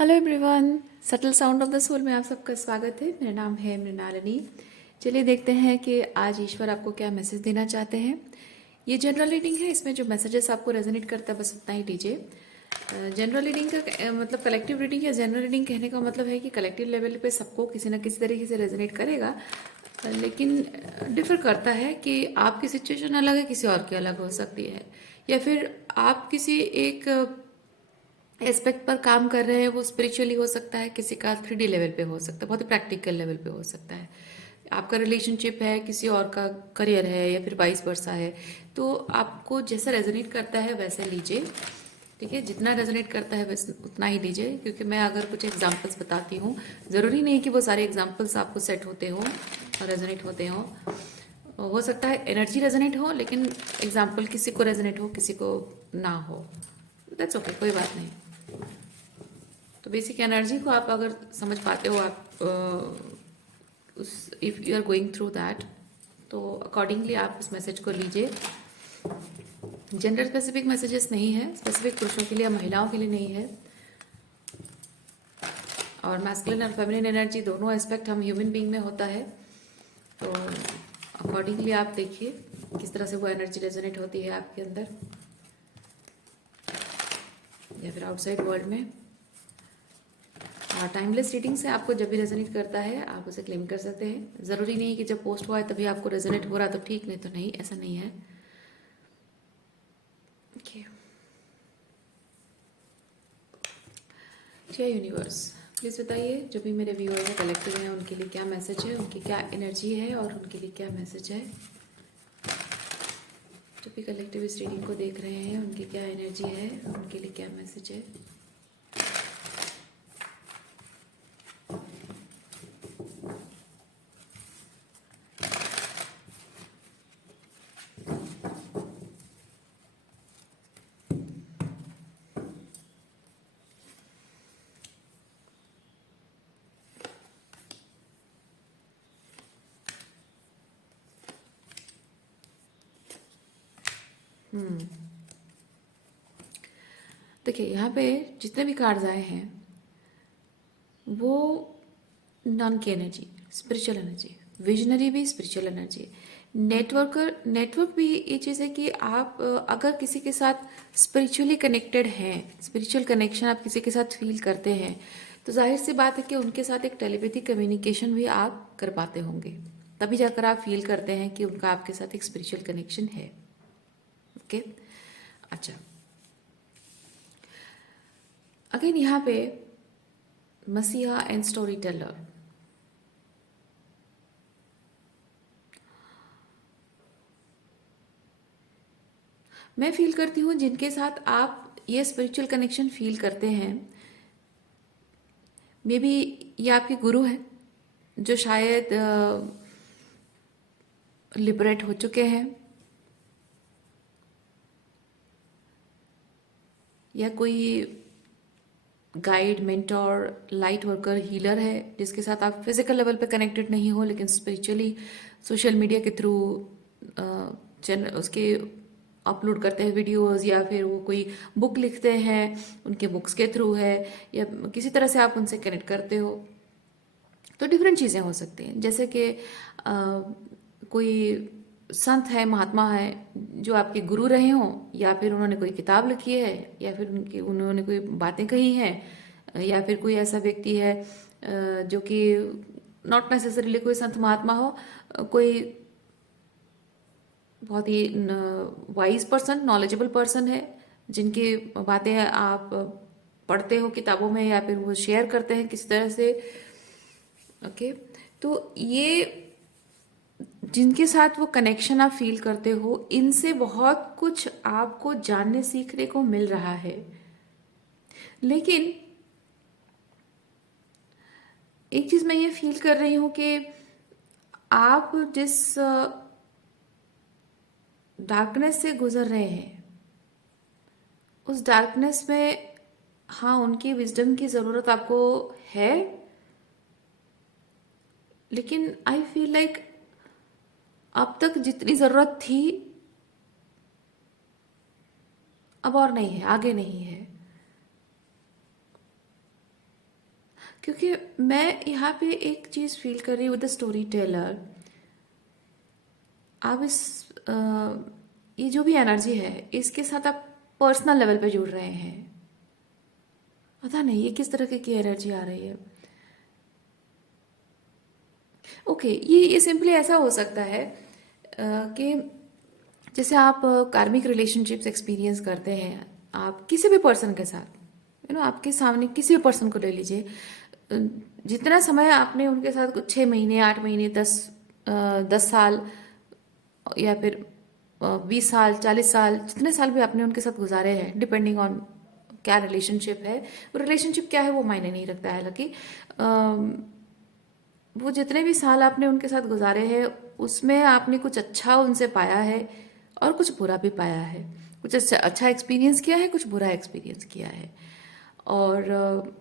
Hello everyone, subtle sound of the soul में आप सबका स्वागत है। मेरा नाम है मृणालिनी। चलिए देखते हैं कि आज ईश्वर आपको क्या मैसेज देना चाहते हैं। ये जनरल रीडिंग है, इसमें जो मैसेजेस आपको रेजोनेट करता है बस उतना ही लीजिए। जनरल रीडिंग का मतलब कलेक्टिव रीडिंग या जनरल रीडिंग कहने का मतलब है कि कलेक्टिव लेवल पे सबको किसी न किसी तरीके से रेजोनेट करेगा, लेकिन डिफर करता है कि आपकी सिचुएशन अलग है, किसी और की अलग हो सकती है, या फिर आप किसी एक एस्पेक्ट पर काम कर रहे हैं। वो स्पिरिचुअली हो सकता है, किसी का 3D लेवल पे हो सकता है, बहुत ही प्रैक्टिकल लेवल पे हो सकता है। आपका रिलेशनशिप है, किसी और का करियर है, या फिर वाइस वर्सा है। तो आपको जैसा रेजोनेट करता है वैसे लीजिए, ठीक है। जितना रेजोनेट करता है वैसे उतना ही लीजिए, क्योंकि मैं अगर कुछ एग्जांपल्स बताती हूँ, ज़रूरी नहीं कि वो सारे एग्जांपल्स आपको सेट होते हो और रेजोनेट होते हो। हो सकता है एनर्जी रेजोनेट हो, लेकिन एग्जाम्पल किसी को रेजोनेट हो, किसी को ना हो। दैट्स ओके, कोई बात नहीं। तो बेसिक एनर्जी को आप अगर समझ पाते हो, आप उस if you are going through that, तो अकॉर्डिंगली आप उस मैसेज को लीजिए। जेंडर स्पेसिफिक मैसेजेस नहीं है, स्पेसिफिक पुरुषों के लिए या महिलाओं के लिए नहीं है। और मैस्कुलिन और फेमिनिन एनर्जी दोनों एस्पेक्ट हम ह्यूमन बीइंग में होता है। तो अकॉर्डिंगली आप देखिए किस तरह से वो एनर्जी रेजोनेट होती है आपके अंदर या फिर आउटसाइड वर्ल्ड में। टाइमलेस रीडिंग से आपको जब भी रेजोनेट करता है आप उसे क्लेम कर सकते हैं। ज़रूरी नहीं कि जब पोस्ट हुआ है तभी आपको रेजोनेट हो रहा तो ठीक, नहीं तो नहीं, ऐसा नहीं है। ओके, यूनिवर्स प्लीज़ बताइए, जो भी मेरे व्यूअर है, कलेक्टिव हैं, उनके लिए क्या मैसेज है, उनकी क्या एनर्जी है और उनके लिए क्या मैसेज है। जो भी कलेक्टिव इस रीडिंग को देख रहे हैं उनकी क्या एनर्जी है, उनके लिए क्या मैसेज है। देखिए यहाँ पे जितने भी कार्ड्स आए हैं वो नॉन की एनर्जी, स्पिरिचुअल एनर्जी, विजनरी भी स्पिरिचुअल एनर्जी, नेटवर्क भी ये चीज़ है कि आप अगर किसी के साथ स्पिरिचुअली कनेक्टेड हैं, स्पिरिचुअल कनेक्शन आप किसी के साथ फील करते हैं, तो जाहिर सी बात है कि उनके साथ एक टेलीपैथिक कम्युनिकेशन भी आप कर पाते होंगे। तभी जाकर आप फील करते हैं कि उनका आपके साथ एक स्पिरिचुअल कनेक्शन है। ओके, अच्छा। अगेन यहाँ पे मसीहा एंड स्टोरी टेलर, मैं फील करती हूँ जिनके साथ आप ये स्पिरिचुअल कनेक्शन फील करते हैं, मे बी ये आपके गुरु हैं जो शायद लिबरेट हो चुके हैं, या कोई guide, mentor, light worker, healer है जिसके साथ आप फिजिकल लेवल पे कनेक्टेड नहीं हो, लेकिन स्पिरिचुअली सोशल मीडिया के थ्रू उसके अपलोड करते हैं वीडियोस, या फिर वो कोई बुक लिखते हैं उनके बुक्स के थ्रू है, या किसी तरह से आप उनसे कनेक्ट करते हो। तो डिफरेंट चीज़ें हो सकती हैं, जैसे कि कोई संत है, महात्मा है जो आपके गुरु रहे हों, या फिर उन्होंने कोई किताब लिखी है, या फिर उन्होंने कोई बातें कही हैं, या फिर कोई ऐसा व्यक्ति है जो कि नॉट नेसेसरीली कोई संत महात्मा हो, कोई बहुत ही वाइज पर्सन, नॉलेजेबल पर्सन है जिनकी बातें आप पढ़ते हो किताबों में, या फिर वो शेयर करते हैं किसी तरह से। ओके, तो ये जिनके साथ वो कनेक्शन आप फील करते हो, इनसे बहुत कुछ आपको जानने सीखने को मिल रहा है। लेकिन एक चीज मैं ये फील कर रही हूं कि आप जिस डार्कनेस से गुजर रहे हैं, उस डार्कनेस में, हाँ, उनकी विजडम की ज़रूरत आपको है, लेकिन आई फील लाइक अब तक जितनी ज़रूरत थी अब और नहीं है, आगे नहीं है। क्योंकि मैं यहाँ पे एक चीज़ फील कर रही हूँ विद द स्टोरी टेलर। आप ये जो भी एनर्जी है इसके साथ आप पर्सनल लेवल पे जुड़ रहे हैं। पता नहीं ये किस तरह की एनर्जी आ रही है। ओके, ये सिंपली ऐसा हो सकता है कि जैसे आप कार्मिक रिलेशनशिप्स एक्सपीरियंस करते हैं, आप किसी भी पर्सन के साथ, आपके सामने किसी भी पर्सन को ले लीजिए, जितना समय आपने उनके साथ 6 महीने, 8 महीने, 10 साल या फिर 20 साल, 40 साल, जितने साल भी आपने उनके साथ गुजारे हैं, डिपेंडिंग ऑन क्या रिलेशनशिप है, वो रिलेशनशिप क्या है वो मायने नहीं रखता है। हालांकि वो जितने भी साल आपने उनके साथ गुजारे हैं उसमें आपने कुछ अच्छा उनसे पाया है और कुछ बुरा भी पाया है। कुछ अच्छा एक्सपीरियंस किया है, कुछ बुरा एक्सपीरियंस किया है। और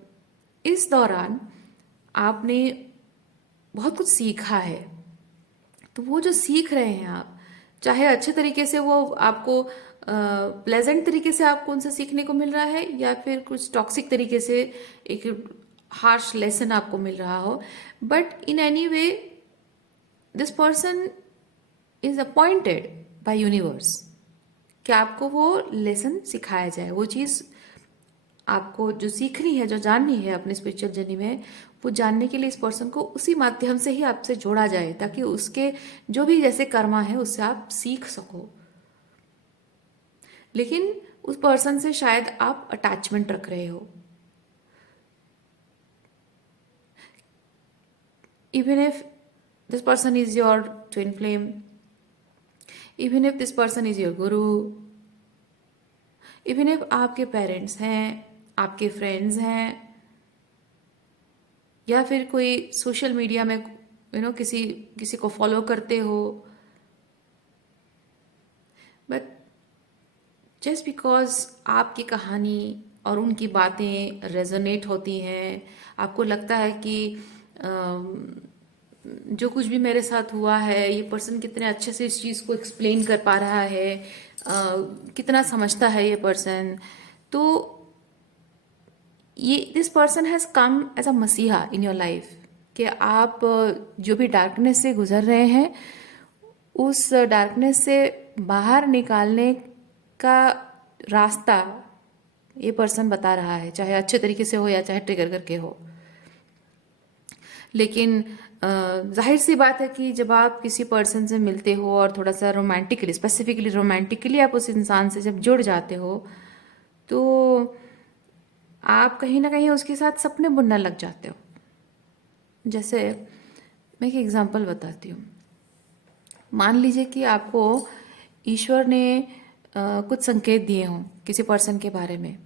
इस दौरान आपने बहुत कुछ सीखा है। तो वो जो सीख रहे हैं आप, चाहे अच्छे तरीके से वो आपको प्लेजेंट तरीके से आपको उनसे सीखने को मिल रहा है या फिर कुछ टॉक्सिक तरीके से एक हार्श लेसन आपको मिल रहा हो, but in any way this person is appointed by universe कि आपको वो लेसन सिखाया जाए। वो चीज़ आपको जो सीखनी है, जो जाननी है अपने स्पिरिचुअल जर्नी में, वो जानने के लिए इस पर्सन को उसी माध्यम से ही आपसे जोड़ा जाए ताकि उसके जो भी जैसे कर्मा है उससे आप सीख सको। लेकिन उस पर्सन से शायद आप अटैचमेंट रख रहे हो। Even if this person is your twin flame, even if this person is your Guru, even if आपके पेरेंट्स हैं, आपके फ्रेंड्स हैं, या फिर कोई सोशल मीडिया में किसी किसी को फॉलो करते हो, बट जस्ट बिकॉज आपकी कहानी और उनकी बातें रेजोनेट होती हैं, आपको लगता है कि जो कुछ भी मेरे साथ हुआ है ये पर्सन कितने अच्छे से इस चीज़ को एक्सप्लेन कर पा रहा है, कितना समझता है ये पर्सन, तो ये this person has come as a मसीहा इन योर लाइफ कि आप जो भी डार्कनेस से गुजर रहे हैं उस डार्कनेस से बाहर निकालने का रास्ता ये पर्सन बता रहा है, चाहे अच्छे तरीके से हो या चाहे ट्रिगर करके हो। लेकिन जाहिर सी बात है कि जब आप किसी पर्सन से मिलते हो और थोड़ा सा रोमांटिकली, स्पेसिफिकली रोमांटिकली आप उस इंसान से जब जुड़ जाते हो तो आप कहीं ना कहीं उसके साथ सपने बुनने लग जाते हो। जैसे मैं एक एग्जांपल बताती हूँ। मान लीजिए कि आपको ईश्वर ने कुछ संकेत दिए हों किसी पर्सन के बारे में,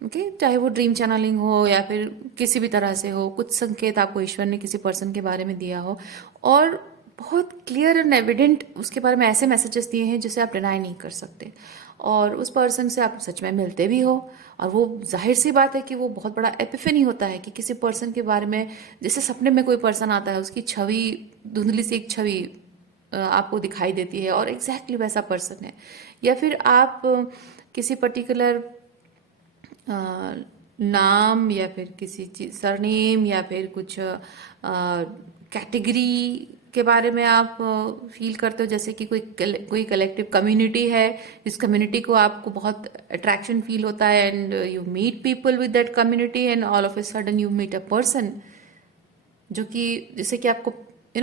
ओके, चाहे वो ड्रीम चैनलिंग हो या फिर किसी भी तरह से हो, कुछ संकेत आपको ईश्वर ने किसी पर्सन के बारे में दिया हो और बहुत क्लियर एंड एविडेंट उसके बारे में ऐसे मैसेजेस दिए हैं जिसे आप डिनाई नहीं कर सकते, और उस पर्सन से आप सच में मिलते भी हो, और वो जाहिर सी बात है कि वो बहुत बड़ा एपिफनी होता है कि किसी पर्सन के बारे में, जैसे सपने में कोई पर्सन आता है उसकी छवि, धुंधली सी एक छवि आपको दिखाई देती है और एग्जैक्टली वैसा पर्सन है। या फिर आप किसी पर्टिकुलर नाम या फिर किसी चीज सरनेम या फिर कुछ कैटेगरी के बारे में आप फील करते हो, जैसे कि कोई कलेक्टिव कम्युनिटी है, इस कम्युनिटी को आपको बहुत अट्रैक्शन फील होता है and you meet people with that community and all of a sudden you meet a person जो कि जैसे कि आपको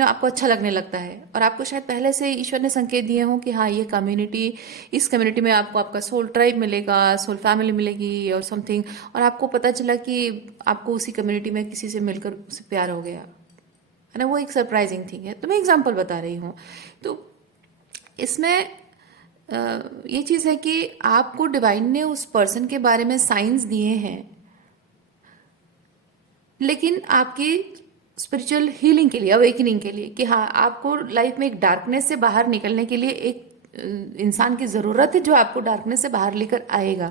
आपको अच्छा लगने लगता है, और आपको शायद पहले से ईश्वर ने संकेत दिए हों कि हाँ ये कम्युनिटी, इस कम्युनिटी में आपको आपका सोल ट्राइब मिलेगा, सोल फैमिली मिलेगी और समथिंग, और आपको पता चला कि आपको उसी कम्युनिटी में किसी से मिलकर उससे प्यार हो गया है ना। वो एक सरप्राइजिंग थिंग है। तो मैं एग्जाम्पल बता रही हूँ। तो इसमें ये चीज़ है कि आपको डिवाइन ने उस पर्सन के बारे में साइंस दिए हैं, लेकिन आपकी स्पिरिचुअल हीलिंग के लिए, अवेकनिंग के लिए, कि हाँ आपको लाइफ में एक डार्कनेस से बाहर निकलने के लिए एक इंसान की ज़रूरत है जो आपको डार्कनेस से बाहर लेकर आएगा।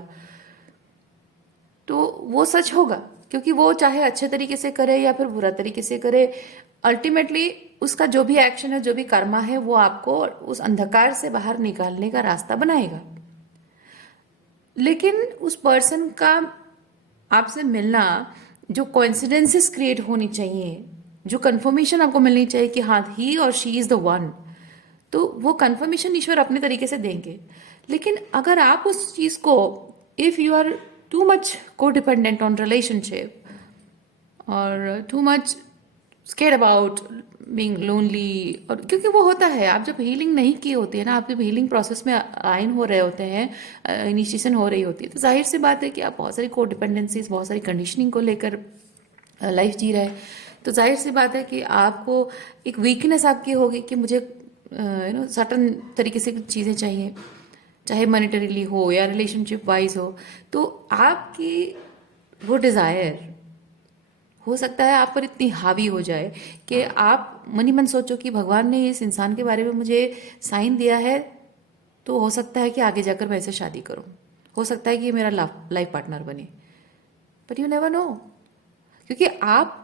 तो वो सच होगा, क्योंकि वो चाहे अच्छे तरीके से करे या फिर बुरा तरीके से करे, अल्टीमेटली उसका जो भी एक्शन है, जो भी कर्मा है, वो आपको उस अंधकार से बाहर निकालने का रास्ता बनाएगा। लेकिन उस पर्सन का आपसे मिलना जो कोइंसिडेंसेस क्रिएट होनी चाहिए, जो कंफर्मेशन आपको मिलनी चाहिए कि हाँ ही और शी इज़ द वन, तो वो कंफर्मेशन ईश्वर अपने तरीके से देंगे। लेकिन अगर आप उस चीज़ को, if you are too much codependent on relationship और too much scare about being lonely, और क्योंकि वो होता है, आप जब हीलिंग नहीं की होती है ना, आप जब हीलिंग प्रोसेस में आइन हो रहे होते हैं, इनिशिएशन हो रही होती है, तो जाहिर सी बात है कि आप बहुत सारी को डिपेंडेंसीज, बहुत सारी कंडीशनिंग को लेकर लाइफ जी रहे हैं। तो जाहिर सी बात है कि आपको एक वीकनेस आपकी होगी कि मुझे सर्टन तरीके से चीज़ें चाहिए, चाहे मॉनेटरीली हो या रिलेशनशिप वाइज हो। तो आपकी वो डिज़ायर हो सकता है आप पर इतनी हावी हो जाए कि आप मन ही मन सोचो कि भगवान ने इस इंसान के बारे में मुझे साइन दिया है, तो हो सकता है कि आगे जाकर मैं इससे शादी करूं, हो सकता है कि ये मेरा लाइफ पार्टनर बने। बट यू नेवर नो, क्योंकि आप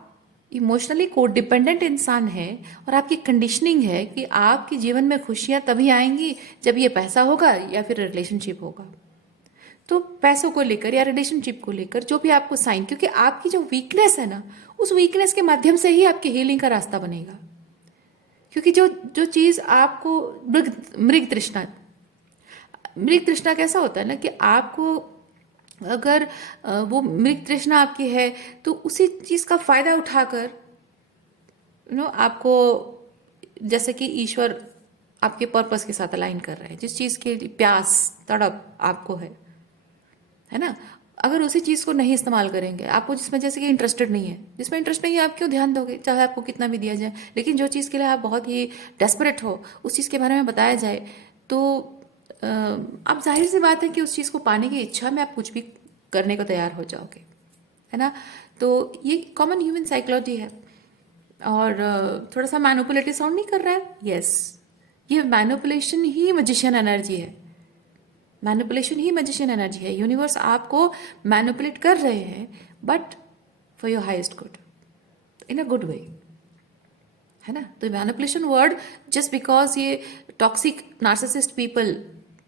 इमोशनली कोडिपेंडेंट इंसान है और आपकी कंडीशनिंग है कि आपके जीवन में खुशियां तभी आएंगी जब ये पैसा होगा या फिर रिलेशनशिप होगा। तो पैसों को लेकर या रिलेशनशिप को लेकर जो भी आपको साइन, क्योंकि आपकी जो वीकनेस है ना, उस वीकनेस के माध्यम से ही आपकी हीलिंग का रास्ता बनेगा। क्योंकि जो जो चीज़ आपको मृग मृग तृष्णा मृग तृष्णा कैसा होता है ना कि आपको अगर वो मृग तृष्णा आपकी है, तो उसी चीज़ का फायदा उठाकर आपको, जैसे कि ईश्वर आपके पर्पस के साथ अलाइन कर रहे हैं, जिस चीज़ की प्यास तड़प आपको है ना, अगर उसी चीज़ को नहीं इस्तेमाल करेंगे, आपको जिसमें जैसे कि इंटरेस्टेड नहीं है, जिसमें इंटरेस्ट नहीं है आप क्यों ध्यान दोगे, चाहे आपको कितना भी दिया जाए। लेकिन जो चीज़ के लिए आप बहुत ही डेस्परेट हो, उस चीज़ के बारे में बताया जाए, तो आप जाहिर सी बात है कि उस चीज़ को पाने की इच्छा में आप कुछ भी करने को तैयार हो जाओगे, है ना। तो ये कॉमन ह्यूमन साइकोलॉजी है। और थोड़ा सा मैनिपुलेटिव साउंड नहीं कर रहा है? यस, ये मैनिपुलेशन ही मैजिशियन एनर्जी है। मैनिपुलेशन ही मैजिशियन एनर्जी है। यूनिवर्स आपको मैनिपुलेट कर रहे हैं, but for your highest good, in a good way, है ना। तो मैनिपुलेशन वर्ड, जस्ट बिकॉज ये toxic narcissist people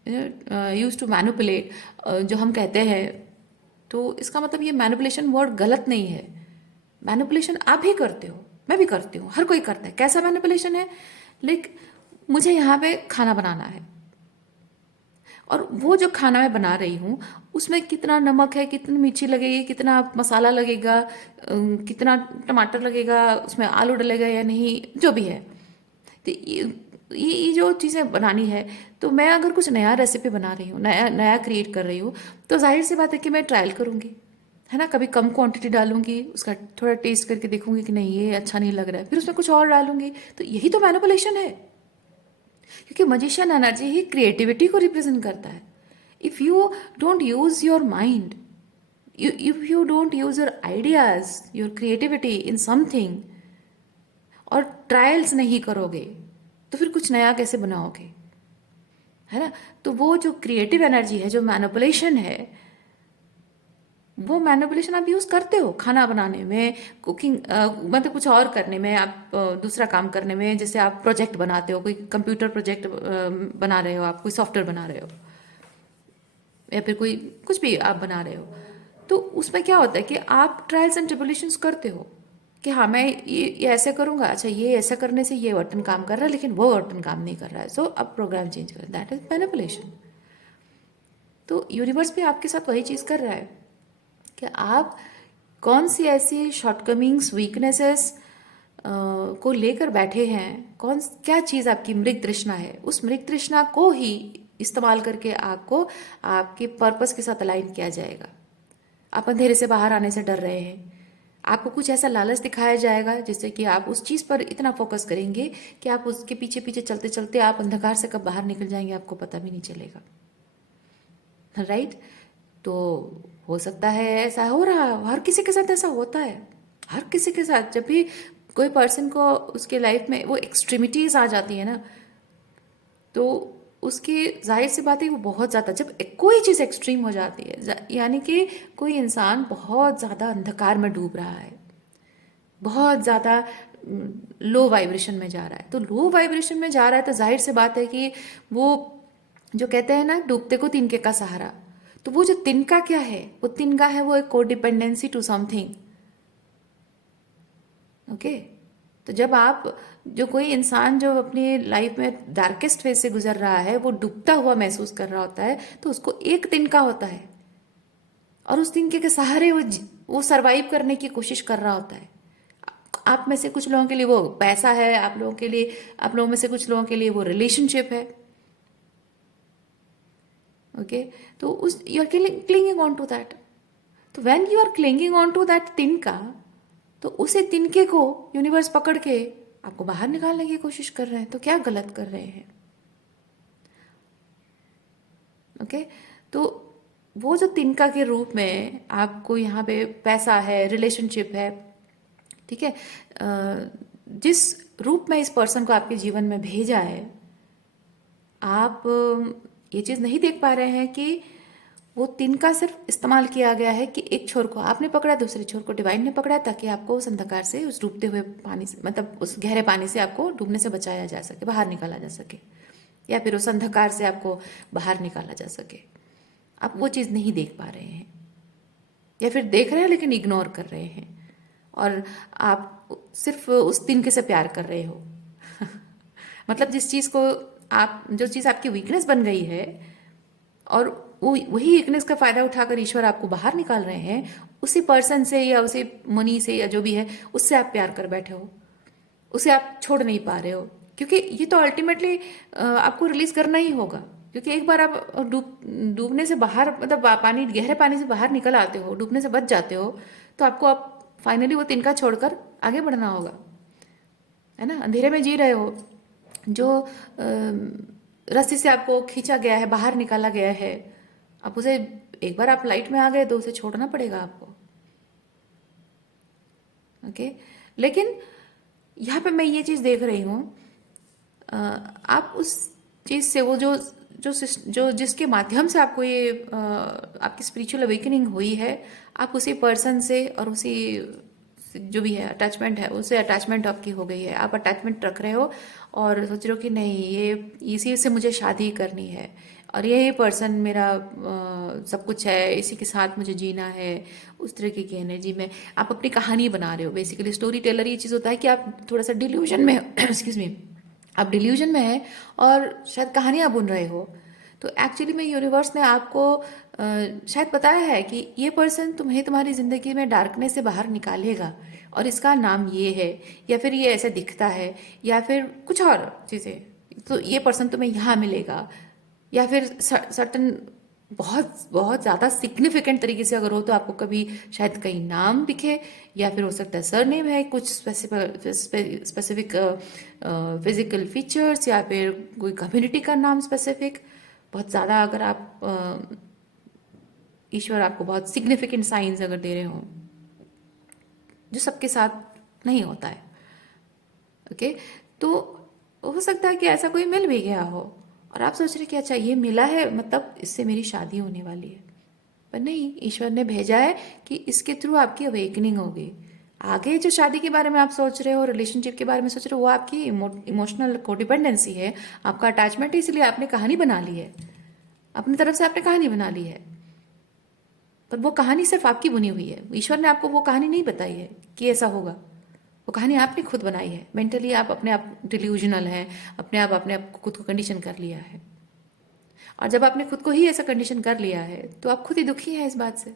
use to manipulate, जो हम कहते हैं, तो इसका मतलब ये मैनिपुलेशन वर्ड गलत नहीं है। मैनिपुलेशन आप भी करते हो, मैं भी करती हूँ, हर कोई करता है। कैसा मैनिपुलेशन है? लाइक मुझे यहाँ पे खाना बनाना है, और वो जो खाना मैं बना रही हूँ उसमें कितना नमक है, कितनी मिर्ची लगेगी, कितना मसाला लगेगा, कितना टमाटर लगेगा, उसमें आलू डलेगा या नहीं, जो भी है। तो ये जो चीज़ें बनानी है, तो मैं अगर कुछ नया रेसिपी बना रही हूँ, नया नया क्रिएट कर रही हूँ, तो जाहिर सी बात है कि मैं ट्रायल करूँगी, है ना। कभी कम क्वांटिटी डालूंगी, उसका थोड़ा टेस्ट करके देखूंगी कि नहीं ये अच्छा नहीं लग रहा है, फिर उसमें कुछ और डालूंगी। तो यही तो मैनिपुलेशन है, क्योंकि मजिशियन एनर्जी ही क्रिएटिविटी को रिप्रेजेंट करता है। If you don't use your mind, if you don't use your ideas, your creativity in something, और ट्रायल्स नहीं करोगे, तो फिर कुछ नया कैसे बनाओगे, है ना। तो वो जो क्रिएटिव एनर्जी है, जो मैनिपुलेशन है, वो मैनिपुलेशन आप यूज करते हो खाना बनाने में, कुकिंग, मतलब कुछ और करने में, आप दूसरा काम करने में। जैसे आप प्रोजेक्ट बनाते हो, कोई कंप्यूटर प्रोजेक्ट बना रहे हो, आप कोई सॉफ्टवेयर बना रहे हो, या फिर कोई कुछ भी आप बना रहे हो, तो उसमें क्या होता है कि आप ट्रायल्स एंड ट्रिबुलेशंस करते हो कि हाँ मैं ये ऐसे करूंगा, अच्छा ये ऐसा करने से ये बटन काम कर रहा है, लेकिन वो बटन काम नहीं कर रहा है, सो अब प्रोग्राम चेंज कर, दैट इज मैनिपुलेशन। तो यूनिवर्स भी आपके साथ वही चीज़ कर रहा है कि आप कौन सी ऐसी शॉर्टकमिंग्स, वीकनेसेस को लेकर बैठे हैं, क्या चीज़ आपकी मृग तृष्णा है, उस मृग तृष्णा को ही इस्तेमाल करके आपको आपके पर्पस के साथ अलाइन किया जाएगा। आप अंधेरे से बाहर आने से डर रहे हैं, आपको कुछ ऐसा लालच दिखाया जाएगा जिससे कि आप उस चीज़ पर इतना फोकस करेंगे कि आप उसके पीछे पीछे चलते चलते आप अंधकार से कब बाहर निकल जाएंगे आपको पता भी नहीं चलेगा, राइट। तो हो सकता है ऐसा हो रहा, हर किसी के साथ ऐसा होता है। हर किसी के साथ जब भी कोई पर्सन को उसके लाइफ में वो एक्सट्रीमिटीज आ जाती है ना, तो उसकी जाहिर सी बात है वो बहुत ज़्यादा, जब कोई चीज़ एक्सट्रीम हो जाती है, यानी कि कोई इंसान बहुत ज़्यादा अंधकार में डूब रहा है, बहुत ज़्यादा लो वाइब्रेशन में जा रहा है, तो लो वाइब्रेशन में जा रहा है, तो जाहिर सी बात है कि वो जो कहते हैं ना, डूबते को तिनके का सहारा। तो वो जो तिनका क्या है, वो तिनका है वो एक कोडिपेंडेंसी टू समथिंग, ओके। तो जब आप, जो कोई इंसान जो अपनी लाइफ में डार्केस्ट फेज से गुजर रहा है, वो डूबता हुआ महसूस कर रहा होता है, तो उसको एक तिनका होता है और उस तिनके के सहारे वो सरवाइव करने की कोशिश कर रहा होता है। आप में से कुछ लोगों के लिए वो पैसा है, आप लोगों के लिए, आप लोगों में से कुछ लोगों के लिए वो रिलेशनशिप है। ओके। तो उस you are clinging on to that. तो when you are clinging on to that तिनका, तो उसे तिनके को यूनिवर्स पकड़ के आपको बाहर निकालने की कोशिश कर रहे हैं। तो क्या गलत कर रहे हैं? ओके। तो वो जो तिनका के रूप में आपको यहाँ पे पैसा है, रिलेशनशिप है, ठीक है, जिस रूप में इस पर्सन को आपके जीवन में भेजा है, आप ये चीज़ नहीं देख पा रहे हैं कि वो तिनका सिर्फ इस्तेमाल किया गया है कि एक छोर को आपने पकड़ा, दूसरे छोर को डिवाइन ने पकड़ा, ताकि आपको उस अंधकार से, उस डूबते हुए पानी से, मतलब उस गहरे पानी से आपको डूबने से बचाया जा सके, बाहर निकाला जा सके, या फिर उस अंधकार से आपको बाहर निकाला जा सके। आप वो चीज़ नहीं देख पा रहे हैं, या फिर देख रहे हैं लेकिन इग्नोर कर रहे हैं, और आप सिर्फ उस तिनके से प्यार कर रहे हो। मतलब जिस चीज़ को आप, जो चीज़ आपकी वीकनेस बन गई है, और वो वही वीकनेस का फायदा उठाकर ईश्वर आपको बाहर निकाल रहे हैं, उसी पर्सन से या उसी मनी से या जो भी है, उससे आप प्यार कर बैठे हो, उसे आप छोड़ नहीं पा रहे हो, क्योंकि ये तो अल्टीमेटली आपको रिलीज करना ही होगा। क्योंकि एक बार आप डूबने से बाहर, मतलब पानी, गहरे पानी से बाहर निकल आते हो, डूबने से बच जाते हो, तो आपको आप फाइनली वो तिनका छोड़कर आगे बढ़ना होगा, है ना। अंधेरे में जी रहे हो, जो रस्सी से आपको खींचा गया है, बाहर निकाला गया है, आप उसे, एक बार आप लाइट में आ गए तो उसे छोड़ना पड़ेगा आपको। ओके। लेकिन यहाँ पे मैं ये चीज़ देख रही हूँ, आप उस चीज़ से, वो जो जिसके माध्यम से आपको ये आपकी स्पिरिचुअल अवेकनिंग हुई है, आप उसी पर्सन से और उसी जो भी है अटैचमेंट है, उससे अटैचमेंट आपकी हो गई है। आप अटैचमेंट रख रहे हो और सोच रहे हो कि नहीं, ये इसी से मुझे शादी करनी है, और यही पर्सन मेरा सब कुछ है, इसी के साथ मुझे जीना है, उस तरीके की एनर्जी में आप अपनी कहानी बना रहे हो। बेसिकली स्टोरी टेलर ये चीज़ होता है कि आप थोड़ा सा डिल्यूजन में एक्सक्यूज मी, आप डिल्यूजन में है और शायद कहानियाँ बुन रहे हो। तो एक्चुअली में यूनिवर्स ने आपको शायद बताया है कि ये पर्सन तुम्हें तुम्हारी ज़िंदगी में डार्कनेस से बाहर निकालेगा, और इसका नाम ये है, या फिर ये ऐसे दिखता है, या फिर कुछ और चीज़ें। तो ये पर्सन तुम्हें यहाँ मिलेगा, या फिर सर्टन बहुत बहुत ज़्यादा सिग्निफिकेंट तरीके से अगर हो तो आपको कभी शायद कहीं नाम दिखे, या फिर हो सकता है सरनेम है, कुछ स्पेसिफिक फिजिकल फीचर्स, या फिर कोई कम्युनिटी का नाम स्पेसिफिक। बहुत ज़्यादा अगर आप ईश्वर आपको बहुत सिग्निफिकेंट साइंस अगर दे रहे हो, जो सबके साथ नहीं होता है। ओके। तो हो सकता है कि ऐसा कोई मिल भी गया हो और आप सोच रहे कि अच्छा ये मिला है, मतलब इससे मेरी शादी होने वाली है। पर नहीं, ईश्वर ने भेजा है कि इसके थ्रू आपकी अवेकनिंग होगी। आगे जो शादी के बारे में आप सोच रहे हो, रिलेशनशिप के बारे में सोच रहे हो, वो आपकी इमोशनल कोडिपेंडेंसी है, आपका अटैचमेंट है, इसलिए आपने कहानी बना ली है, अपनी तरफ से आपने कहानी बना ली है। पर वो कहानी सिर्फ आपकी बुनी हुई है, ईश्वर ने आपको वो कहानी नहीं बताई है कि ऐसा होगा। वो कहानी आपने खुद बनाई है। मेंटली आप अपने आप डिल्यूजनल हैं, अपने आप खुद को कंडीशन कर लिया है। और जब आपने खुद को ही ऐसा कंडीशन कर लिया है, तो आप खुद ही दुखी हैं इस बात से,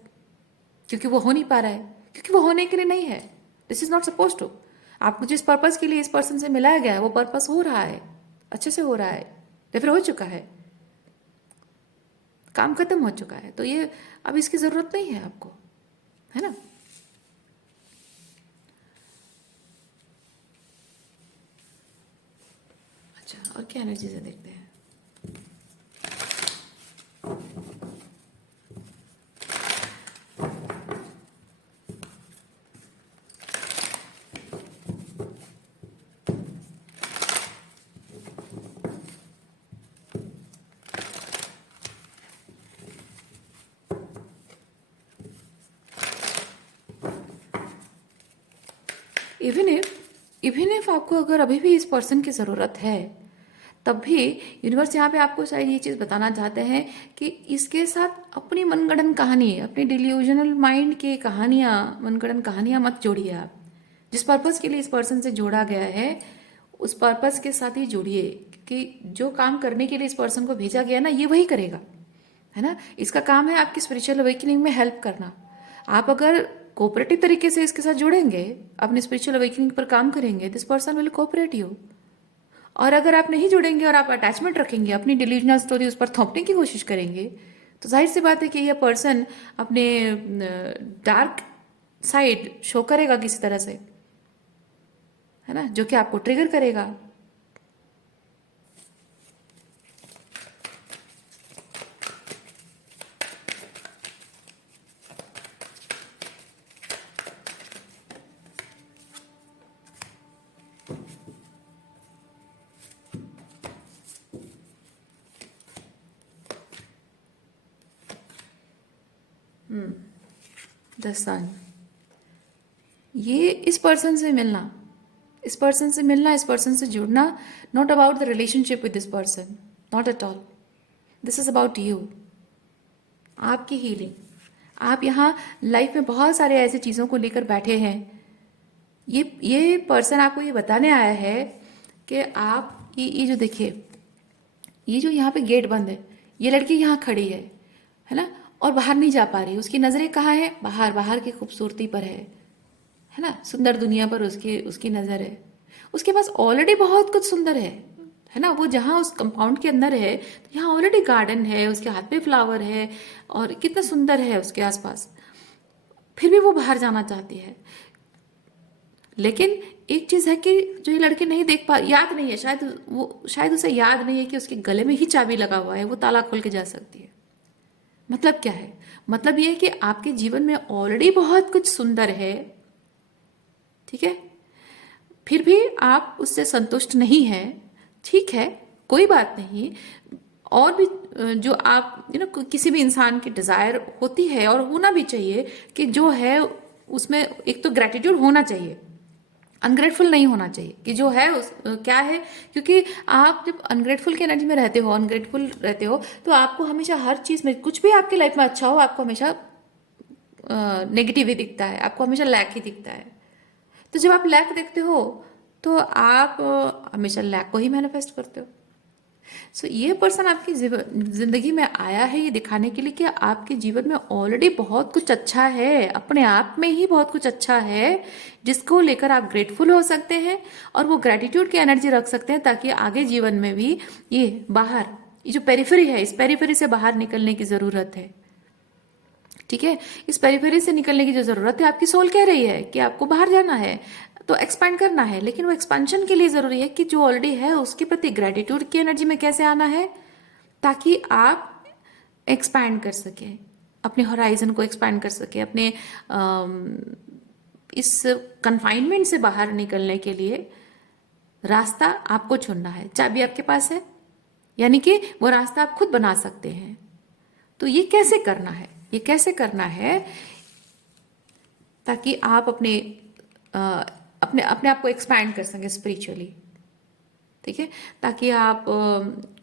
क्योंकि वो हो नहीं पा रहा है, क्योंकि वो होने के लिए नहीं है। This is not suppose to. आपको जिस पर्पस के लिए इस पर्सन से मिलाया गया है, वो पर्पस हो रहा है, अच्छे से हो रहा है, या फिर हो चुका है, काम खत्म हो चुका है। तो ये अब इसकी जरूरत नहीं है आपको, है ना। अच्छा, और क्या एनर्जी से देखते हैं। इवन इफ आपको अगर अभी भी इस पर्सन की ज़रूरत है, तब भी यूनिवर्स यहाँ पे आपको शायद ये चीज़ बताना चाहते हैं कि इसके साथ अपनी मनगढ़ंत कहानी, अपनी डिल्यूजनल माइंड की कहानियाँ, मनगढ़ंत कहानियाँ मत जोड़िए आप। जिस पर्पस के लिए इस पर्सन से जोड़ा गया है उस पर्पस के साथ ही जुड़िए, कि जो काम करने के लिए इस पर्सन को भेजा गया ना ये वही करेगा, है ना। इसका काम है आपकी स्पिरिचुअल अवेकनिंग में हेल्प करना। आप अगर कोऑपरेटिव तरीके से इसके साथ जुड़ेंगे, अपने स्पिरिचुअल अवेकनिंग पर काम करेंगे, this person will cooperate you. और अगर आप नहीं जुड़ेंगे और आप अटैचमेंट रखेंगे, अपनी डिल्यूजनल स्टोरी उस पर थोपने की कोशिश करेंगे, तो जाहिर सी बात है कि यह पर्सन अपने डार्क साइड शो करेगा किसी तरह से, है ना, जो कि आपको ट्रिगर करेगा। द सन, ये इस पर्सन से मिलना, इस पर्सन से मिलना, इस पर्सन से जुड़ना, not about the relationship with this person, not at all. This is about you, आपकी हीलिंग। आप यहाँ लाइफ में बहुत सारे ऐसे चीज़ों को लेकर बैठे हैं। ये पर्सन आपको ये बताने आया है कि आप ये जो देखिए, ये जो यहाँ पे गेट बंद है, ये लड़की यहाँ खड़ी है ना, और बाहर नहीं जा पा रही। उसकी नज़रें कहाँ है? बाहर, बाहर की खूबसूरती पर है ना, सुंदर दुनिया पर उसकी उसकी नज़र है। उसके पास ऑलरेडी बहुत कुछ सुंदर है ना। वो जहाँ उस कंपाउंड के अंदर है, तो यहाँ ऑलरेडी गार्डन है, उसके हाथ पे फ्लावर है और कितना सुंदर है उसके आसपास। फिर भी वो बाहर जाना चाहती है। लेकिन एक चीज़ है कि जो ये लड़की नहीं देख पा, याद नहीं है शायद उसे याद नहीं है कि उसके गले में ही चाबी लगा हुआ है, वो ताला खोल के जा सकती है। मतलब क्या है? मतलब ये है कि आपके जीवन में ऑलरेडी बहुत कुछ सुंदर है, ठीक है, फिर भी आप उससे संतुष्ट नहीं हैं। ठीक है, कोई बात नहीं। और भी जो आप किसी भी इंसान की डिजायर होती है और होना भी चाहिए कि जो है उसमें एक तो ग्रेटिट्यूड होना चाहिए, अनग्रेटफुल नहीं होना चाहिए कि जो है क्या है। क्योंकि आप जब अनग्रेटफुल की एनर्जी में रहते हो, अनग्रेटफुल रहते हो, तो आपको हमेशा हर चीज़ में, कुछ भी आपकी लाइफ में अच्छा हो, आपको हमेशा नेगेटिव ही दिखता है, आपको हमेशा लैक ही दिखता है। तो जब आप लैक देखते हो तो आप हमेशा लैक को ही मैनिफेस्ट करते हो। सो ये पर्सन आपकी जिंदगी में आया है ये दिखाने के लिए कि आपके जीवन में ऑलरेडी बहुत कुछ अच्छा है, अपने आप में ही बहुत कुछ अच्छा है, जिसको लेकर आप ग्रेटफुल हो सकते हैं और वो ग्रेटिट्यूड की एनर्जी रख सकते हैं, ताकि आगे जीवन में भी ये बाहर, ये जो पेरिफेरी है, इस पेरिफेरी से बाहर निकलने की जरूरत है। ठीक है, इस पेरिफेरी से निकलने की जो जरूरत है, आपकी सोल कह रही है कि आपको बाहर जाना है, तो एक्सपैंड करना है। लेकिन वो एक्सपेंशन के लिए जरूरी है कि जो ऑलरेडी है उसके प्रति ग्रेटिट्यूड की एनर्जी में कैसे आना है, ताकि आप एक्सपैंड कर सके, अपने होराइजन को एक्सपैंड कर सके, अपने इस कन्फाइनमेंट से बाहर निकलने के लिए रास्ता आपको चुनना है। चाबी आपके पास है, यानी कि वो रास्ता आप खुद बना सकते हैं। तो ये कैसे करना है, ये कैसे करना है ताकि आप अपने अपने अपने आप को एक्सपैंड कर सकें स्पिरिचुअली, ठीक है, ताकि आप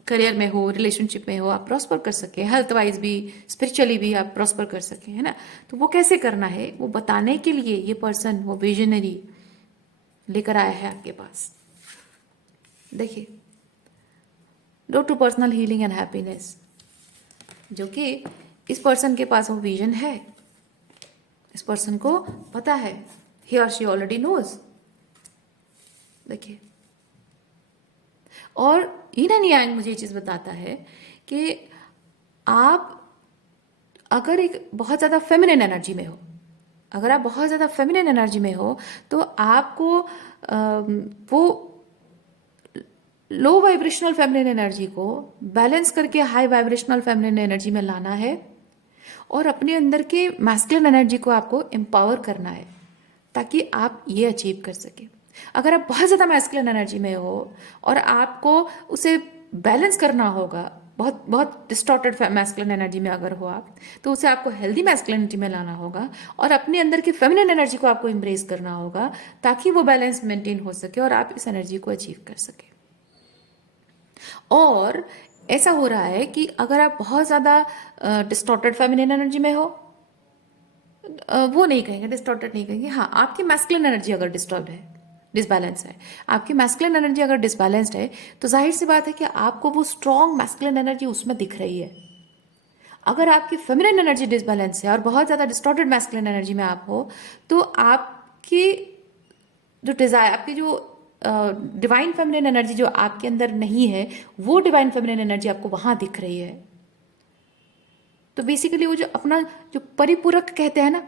करियर में हो, रिलेशनशिप में हो, आप प्रॉस्पर कर सकें, हेल्थ वाइज भी, स्पिरिचुअली भी आप प्रॉस्पर कर सकें, है ना। तो वो कैसे करना है वो बताने के लिए ये पर्सन, वो विजनरी लेकर आया है आपके पास। देखिए, road to personal healing and happiness, जो कि इस पर्सन के पास वो विजन है, इस पर्सन को पता है, ही और शी ऑलरेडी नोज। देखिए, और यीन एंड यांग मुझे ये चीज बताता है कि आप अगर एक बहुत ज्यादा फेमिनिन एनर्जी में हो, अगर आप बहुत ज्यादा फेमिनिन एनर्जी में हो, तो आपको वो लो वाइब्रेशनल फेमिनिन एनर्जी को बैलेंस करके हाई वाइब्रेशनल फेमिनिन एनर्जी में लाना है, और अपने अंदर के मैस्कुलिन एनर्जी को आपको एम्पावर करना है, ताकि आप ये अचीव कर सके। अगर आप बहुत ज़्यादा मैस्कुलिन एनर्जी में हो और आपको उसे बैलेंस करना होगा, बहुत बहुत डिस्टॉर्टेड मैस्कुलिन एनर्जी में अगर हो आप, तो उसे आपको हेल्दी मैस्कुलिनिटी में लाना होगा और अपने अंदर की फेमिनिन एनर्जी को आपको इम्ब्रेस करना होगा, ताकि वो बैलेंस मेंटेन हो सके और आप इस एनर्जी को अचीव कर सके। और ऐसा हो रहा है कि अगर आप बहुत ज़्यादा डिस्टॉर्टेड फेमिनिन एनर्जी में हो, वो नहीं कहेंगे, डिस्टॉर्टेड नहीं कहेंगे। हाँ, आपकी मैस्कुलिन एनर्जी अगर डिस्टर्ब है, डिसबैलेंस है, आपकी मैस्कुलिन एनर्जी अगर डिसबैलेंस्ड है, तो जाहिर सी बात है कि आपको वो स्ट्रॉन्ग मैस्कुलिन एनर्जी उसमें दिख रही है। अगर आपकी फेमिनिन एनर्जी डिसबैलेंस है और बहुत ज़्यादा डिस्टॉर्टेड मैस्कुलिन एनर्जी में आप हो, तो आपकी जो डिज़ायर, आपकी जो डिवाइन फेमिनिन एनर्जी जो आपके अंदर नहीं है, वो डिवाइन फेमिनिन एनर्जी आपको वहाँ दिख रही है। तो बेसिकली वो जो अपना जो परिपूरक कहते हैं ना,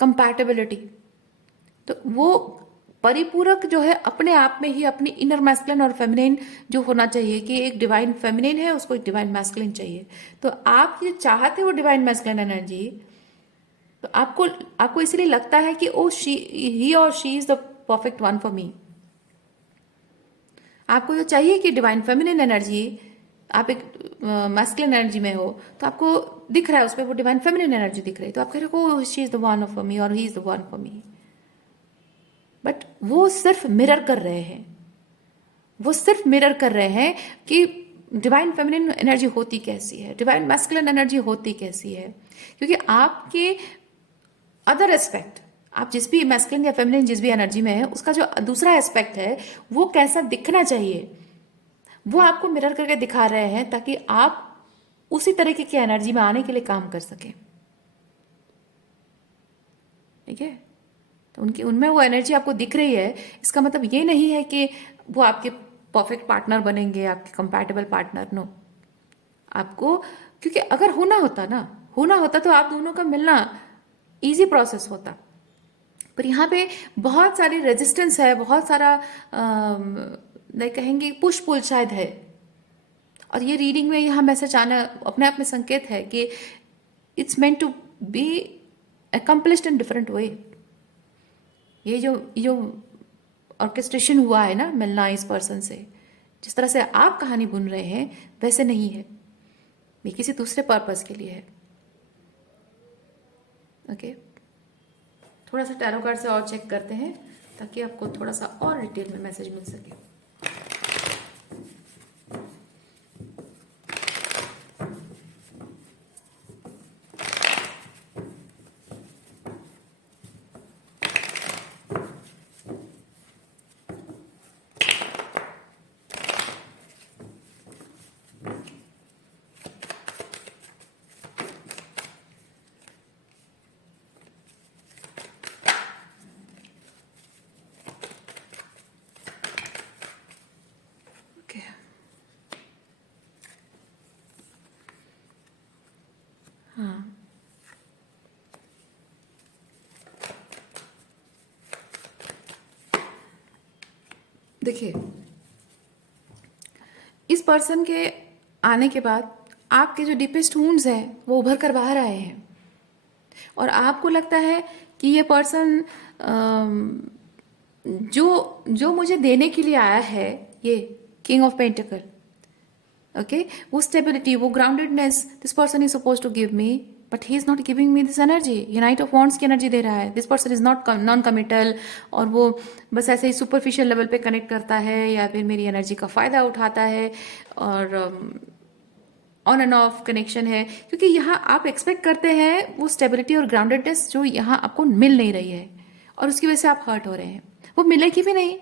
कंपैटिबिलिटी, तो वो परिपूरक जो है अपने आप में ही अपनी इनर मैस्कुलिन और फेमिनिन जो होना चाहिए, कि एक डिवाइन फेमिनिन है, उसको एक डिवाइन मैस्कुलिन चाहिए। तो आप ये चाहते हो डिवाइन मैस्कुलिन एनर्जी, तो आपको आपको इसलिए लगता है कि ओ ही और she is the perfect one for मी। आपको जो चाहिए कि डिवाइन फेमिनिन एनर्जी, आप एक मैस्कुलिन एनर्जी में हो, तो आपको दिख रहा है उसमें वो डिवाइन फेमिनिन एनर्जी दिख रही है, तो आप कह रहे हो she is the one for me और he is the one for me. But वो सिर्फ मिरर कर रहे हैं, वो सिर्फ मिरर कर रहे हैं कि डिवाइन फेमिनिन एनर्जी होती कैसी है, डिवाइन मैस्कुलिन एनर्जी होती कैसी है। क्योंकि आपके अदर एस्पेक्ट, आप जिस भी मैस्कुलिन या फेमिनिन जिस भी एनर्जी में है, उसका जो दूसरा एस्पेक्ट है वो कैसा दिखना चाहिए, वो आपको मिरर करके दिखा रहे हैं, ताकि आप उसी तरीके की एनर्जी में आने के लिए काम कर सकें। ठीक है, तो उनकी उनमें वो एनर्जी आपको दिख रही है। इसका मतलब ये नहीं है कि वो आपके परफेक्ट पार्टनर बनेंगे, आपके कंपैटिबल पार्टनर। नो, आपको, क्योंकि अगर होना होता तो आप दोनों का मिलना इजी प्रोसेस होता। पर यहाँ पे बहुत सारी रेजिस्टेंस है, बहुत सारा नहीं कहेंगे पुश पुल शायद है। और ये रीडिंग में यहाँ मैसेज आना अपने आप में संकेत है कि it's meant to be accomplished in different way. ये जो ऑर्केस्ट्रेशन हुआ है ना, मिलना इस पर्सन से, जिस तरह से आप कहानी बुन रहे हैं वैसे नहीं है, ये किसी दूसरे पर्पस के लिए है। ओके, थोड़ा सा टैरो कार्ड से और चेक करते हैं, ताकि आपको थोड़ा सा और डिटेल में मैसेज मिल सके। ओके, हाँ, देखिए, इस पर्सन के आने के बाद आपके जो डीपेस्ट वुंड्स हैं वो उभर कर बाहर आए हैं, और आपको लगता है कि ये पर्सन जो मुझे देने के लिए आया है, ये किंग ऑफ पेंटिकल, ओके, वो स्टेबिलिटी, वो groundedness this person is suppose to give me, but he is not giving me this energy. ये नाइट ऑफ वॉन्ड्स की एनर्जी दे रहा है। This person is not non committal, और वो बस ऐसे ही सुपरफिशियल लेवल पे कनेक्ट करता है, या फिर मेरी एनर्जी का फायदा उठाता है, और ऑन एंड ऑफ कनेक्शन है। क्योंकि यहाँ आप एक्सपेक्ट करते हैं वो स्टेबिलिटी और ग्राउंडेडनेस जो यहाँ आपको मिल नहीं रही है, और उसकी वजह से आप हर्ट हो रहे हैं। वो मिलेगी भी नहीं,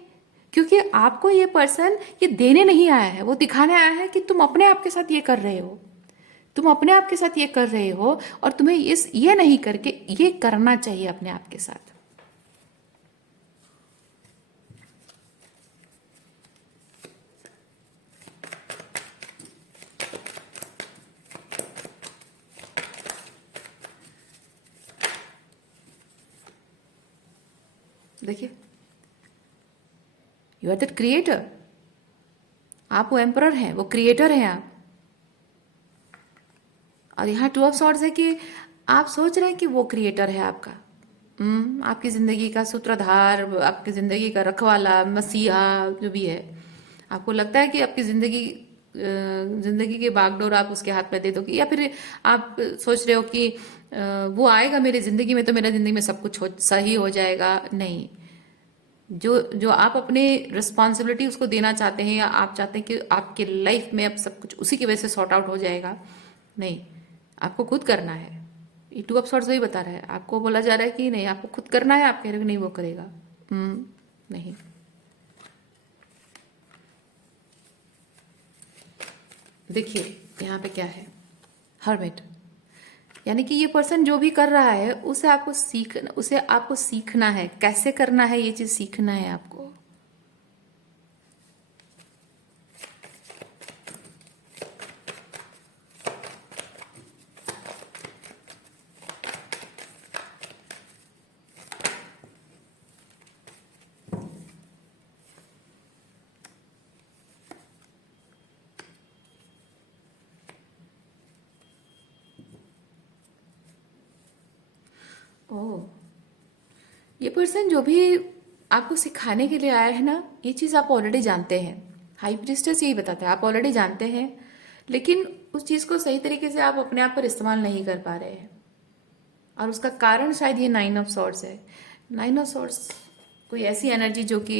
क्योंकि आपको ये पर्सन ये देने नहीं आया है, वो दिखाने आया है कि तुम अपने आप के साथ ये कर रहे हो, तुम अपने आप के साथ ये कर रहे हो, और तुम्हें ये नहीं करके ये करना चाहिए अपने आप के साथ। देखिए, यू आर द क्रिएटर, आप वो एम्परर हैं, वो क्रिएटर हैं आप। और यहाँ टू ऑफ सॉर्ड्स है कि आप सोच रहे हैं कि वो क्रिएटर है आपका, आपकी जिंदगी का सूत्रधार, आपकी जिंदगी का रखवाला, मसीहा, जो भी है। आपको लगता है कि आपकी जिंदगी की बागडोर आप उसके हाथ में दे दोगे, या फिर आप सोच रहे हो कि वो आएगा मेरी जिंदगी में तो मेरा जिंदगी में सब कुछ सही हो जाएगा। नहीं, जो जो आप अपने रिस्पॉन्सिबिलिटी उसको देना चाहते हैं, या आप चाहते हैं कि आपके लाइफ में अब सब कुछ उसी की वजह से सॉर्ट आउट हो जाएगा, नहीं, आपको खुद करना है। ये टू ऑफ सॉर्ड्स वही बता रहा है, आपको बोला जा रहा है कि नहीं आपको खुद करना है, आप कह रहे हो नहीं वो करेगा। नहीं, देखिए यहाँ पे क्या है, हर्मिट, यानी कि ये पर्सन जो भी कर रहा है उसे आपको सीखना है, कैसे करना है ये चीज सीखना है आपको। ओह, ये पर्सन जो भी आपको सिखाने के लिए आया है ना, ये चीज़ आप ऑलरेडी जानते हैं। हाई प्रिस्टेस यही बताता है, आप ऑलरेडी जानते हैं, लेकिन उस चीज़ को सही तरीके से आप अपने आप पर इस्तेमाल नहीं कर पा रहे हैं, और उसका कारण शायद ये नाइन ऑफ सॉर्ड्स है। नाइन ऑफ सॉर्ड्स कोई ऐसी एनर्जी जो कि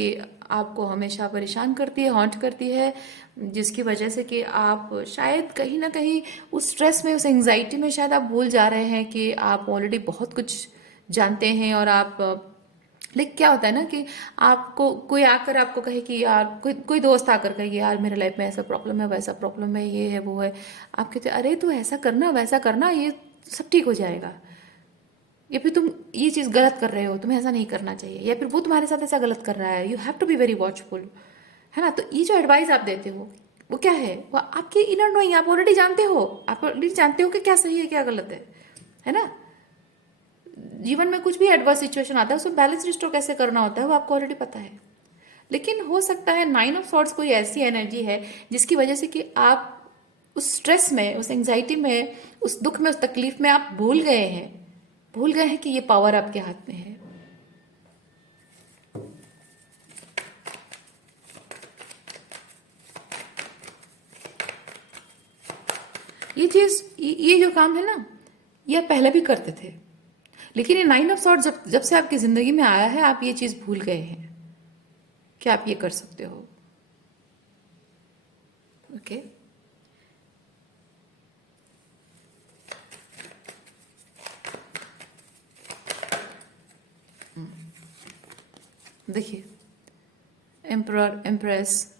आपको हमेशा परेशान करती है, हॉन्ट करती है, जिसकी वजह से कि आप शायद कहीं ना कहीं उस स्ट्रेस में, उस एंग्जाइटी में शायद आप भूल जा रहे हैं कि आप ऑलरेडी बहुत कुछ जानते हैं। और आप लाइक क्या होता है ना कि आपको कोई आकर आपको कहे कि यार, कोई दोस्त आकर कहे कि यार मेरे लाइफ में ऐसा प्रॉब्लम है, वैसा प्रॉब्लम है, ये है वो है, आप कहते अरे तू ऐसा करना वैसा करना, ये सब ठीक हो जाएगा, या फिर तुम ये चीज़ गलत कर रहे हो, तुम्हें ऐसा नहीं करना चाहिए, या फिर वो तुम्हारे साथ ऐसा गलत कर रहा है, you have to be very watchful, है ना। तो ये जो एडवाइस आप देते हो वो क्या है, वो आपकी इनर नोइंग, आप ऑलरेडी जानते हो, आप ऑलरेडी जानते हो कि क्या सही है क्या गलत है ना। जीवन में कुछ भी एडवर्स सिचुएशन आता है उसमें बैलेंस रिस्टोर कैसे करना होता है वो आपको ऑलरेडी पता है। लेकिन हो सकता है नाइन ऑफ सॉर्ड्स कोई ऐसी एनर्जी है जिसकी वजह से कि आप उस स्ट्रेस में, उस एंग्जाइटी में, उस दुख में, उस तकलीफ में आप भूल गए हैं कि ये पावर आपके हाथ में है। ये चीज, ये जो काम है ना, ये आप पहले भी करते थे, लेकिन ये नाइन ऑफ सॉर्ड जब से आपकी जिंदगी में आया है, आप ये चीज भूल गए हैं कि आप ये कर सकते हो। ओके, देखिए एम्परर, एम्प्रेस,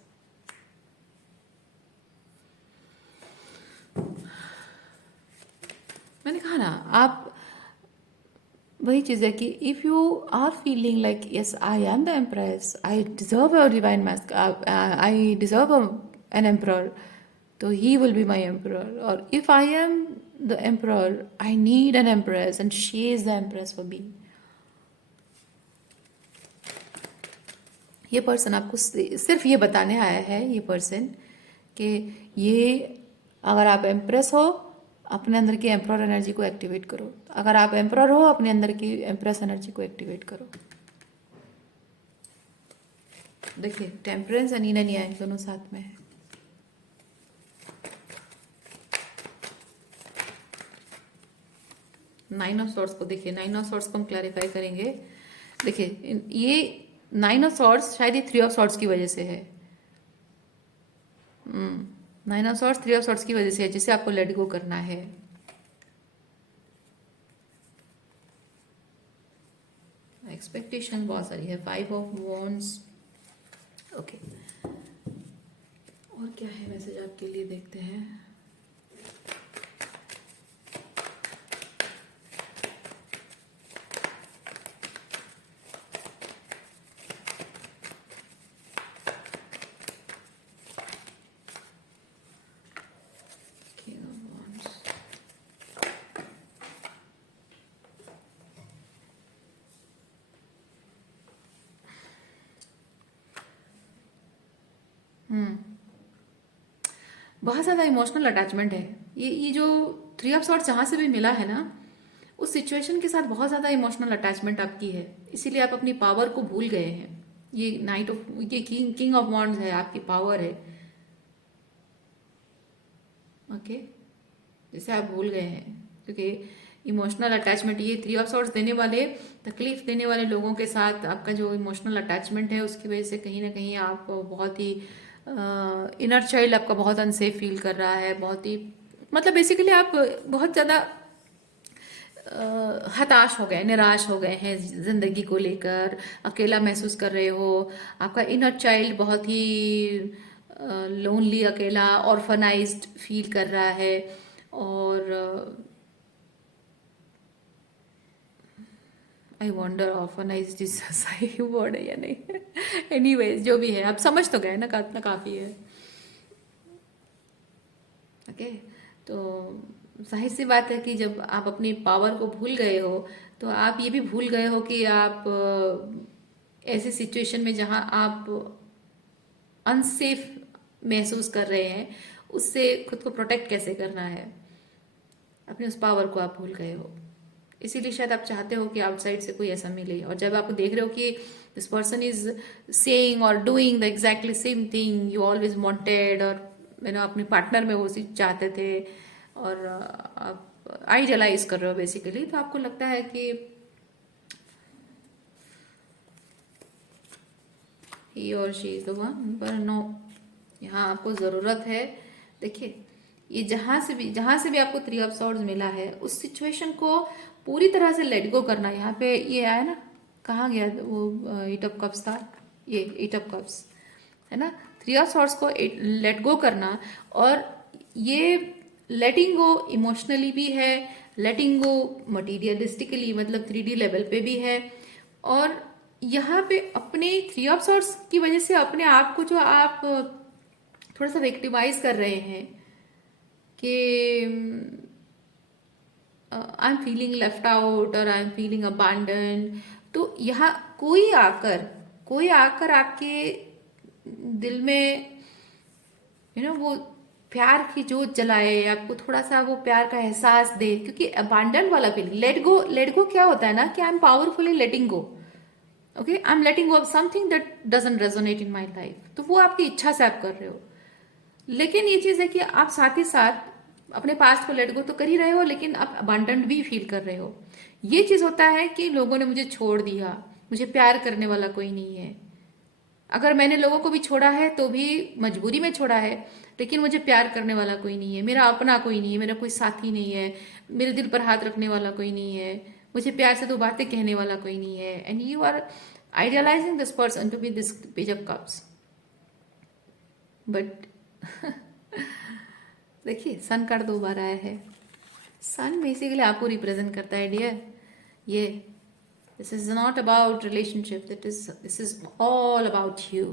मैंने कहा ना, आप वही चीज है कि if you are feeling like yes I am the empress, I deserve a divine mask, I deserve an emperor, तो he will be my emperor. और if I am the emperor, I need an empress and she is the empress for me. ये person आपको सिर्फ ये बताने आया है, ये पर्सन, कि ये अगर आप एम्प्रेस हो, अपने अंदर की एम्प्रर एनर्जी को एक्टिवेट करो, अगर आप एम्प्रर हो, अपने अंदर की एम्प्रेस एनर्जी को एक्टिवेट करो। देखिए टेम्परेंस और yin and yang दोनों साथ में है। नाइन ऑफ सॉर्ड्स को देखिए, नाइन ऑफ सॉर्ड्स को हम क्लैरिफाई करेंगे। देखिए ये नाइन ऑफ सॉर्ड्स शायद ये थ्री ऑफ सॉर्ड्स की वजह से है। Nine of swords three of swords की वजह से है, जिसे आपको लेट गो करना है। एक्सपेक्टेशन बहुत सारी है, फाइव ऑफ वॉन्ड्स। ओके, और क्या है मैसेज आपके लिए, देखते हैं। King of Wands. बहुत ज़्यादा इमोशनल अटैचमेंट है। ये जो थ्री ऑफ सॉर्ड्स जहाँ से भी मिला है ना, उस सिचुएशन के साथ बहुत ज़्यादा इमोशनल अटैचमेंट आपकी है, इसीलिए आप अपनी पावर को भूल गए हैं। ये नाइट ऑफ, ये किंग ऑफ वॉन्ड्स है, आपकी पावर है। ओके, जैसे आप भूल गए हैं, क्योंकि इमोशनल अटैचमेंट, ये थ्री ऑफ सॉर्ड्स देने वाले, तकलीफ देने वाले लोगों के साथ आपका जो इमोशनल अटैचमेंट है, उसकी वजह से कहीं ना कहीं आप बहुत ही इनर चाइल्ड आपका बहुत अनसेफ फील कर रहा है, बहुत ही, मतलब बेसिकली आप बहुत ज़्यादा हताश हो गए, निराश हो गए हैं जिंदगी को लेकर, अकेला महसूस कर रहे हो, आपका इनर चाइल्ड बहुत ही लोनली, अकेला, ऑर्फनाइज्ड फील कर रहा है, और आई वंडर ऑर्फनाइज्ड इज सही वर्ड है या नहीं। एनीवेज जो भी है, आप समझ तो गए ना, इतना काफी है। ओके, तो जाहिर सी बात है कि जब आप अपनी पावर को भूल गए हो, तो आप ये भी भूल गए हो कि आप ऐसी सिचुएशन में जहां आप अनसेफ महसूस कर रहे हैं, उससे खुद को प्रोटेक्ट कैसे करना है, अपने उस पावर को आप भूल गए हो। इसीलिए शायद आप चाहते हो कि आउटसाइड से कोई ऐसा मिले, और जब आप देख रहे हो कि दिस पर्सन इज सेइंग और doing the exactly same thing you always wanted, और अपने पार्टनर में वो चीज चाहते थे, और आप आइडियलाइज कर रहे हो बेसिकली, तो आपको लगता है कि ही और शी इज द वन, पर नो, यहाँ आपको जरूरत है। देखिए, ये जहां से भी आपको थ्री ऑफ सॉर्ड्स मिला है, उस सिचुएशन को पूरी तरह से लेट गो करना। यहाँ पे ये आया ना, कहाँ गया वो एट ऑफ कप्स था, ये एट ऑफ कप्स है ना, थ्री ऑफ सॉर्ड्स को लेट गो करना। और ये लेटिंग गो इमोशनली भी है, लेटिंग गो मटीरियलिस्टिकली मतलब 3D लेवल पे भी है, और यहाँ पे अपने थ्री ऑफ सॉर्ड्स की वजह से अपने आप को जो आप थोड़ा सा विक्टिमाइज कर रहे हैं कि I am feeling left out और आई एम फीलिंग अबांडन, तो यहाँ कोई आकर आपके दिल में वो प्यार की जोत जलाए, आपको थोड़ा सा वो प्यार का एहसास दे। क्योंकि अबांडन वाला फीलिंग, लेट गो क्या होता है ना, कि I am powerfully letting go, okay, I am letting go of something that doesn't resonate in my life, तो वो आपकी इच्छा से आप कर रहे हो। लेकिन ये चीज है कि आप साथ ही साथ अपने पास्ट को लेट गो तो कर ही रहे हो, लेकिन आप अबांडन्ड भी फील कर रहे हो। ये चीज होता है कि लोगों ने मुझे छोड़ दिया, मुझे प्यार करने वाला कोई नहीं है। अगर मैंने लोगों को भी छोड़ा है तो भी मजबूरी में छोड़ा है, लेकिन मुझे प्यार करने वाला कोई नहीं है, मेरा अपना कोई नहीं है, मेरा कोई साथी नहीं है, मेरे दिल पर हाथ रखने वाला कोई नहीं है, मुझे प्यार से दो बातें कहने वाला कोई नहीं है। And you are idealising this person to be this page of cups, but देखिए, सन कार्ड 2 बार आया है। सन बेसिकली आपको रिप्रेजेंट करता है डियर। ये this is not about relationship, this is all about you,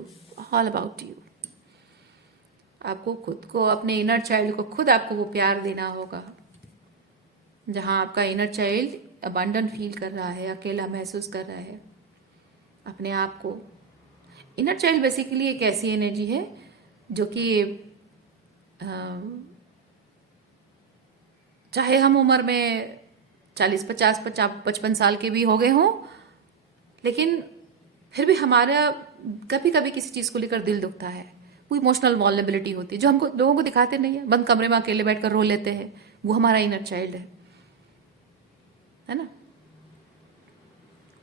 all about you. आपको खुद को, अपने इनर चाइल्ड को खुद आपको वो प्यार देना होगा, जहां आपका इनर चाइल्ड अबंडन फील कर रहा है, अकेला महसूस कर रहा है अपने आप को। इनर चाइल्ड बेसिकली एक ऐसी एनर्जी है जो कि चाहे हम उम्र में 40, 50, 55 साल के भी हो गए हों, लेकिन फिर भी हमारा कभी कभी किसी चीज को लेकर दिल दुखता है। वो इमोशनल वॉल्नेबिलिटी होती है जो हमको लोगों को दिखाते नहीं है, बंद कमरे में अकेले बैठकर रो लेते हैं, वो हमारा इनर चाइल्ड है ना।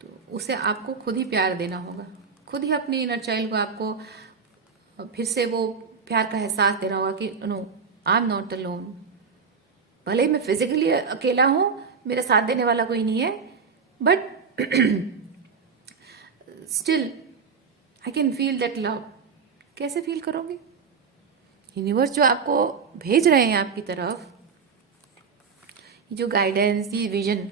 तो उसे आपको खुद ही प्यार देना होगा, खुद ही अपने इनर चाइल्ड को आपको फिर से वो प्यार का एहसास देना होगा कि no, I am not alone. भले ही मैं फिजिकली अकेला हूं, मेरा साथ देने वाला कोई नहीं है, but still I can feel that love. कैसे फील करोगे? यूनिवर्स जो आपको भेज रहे हैं आपकी तरफ, जो गाइडेंस, ये विजन,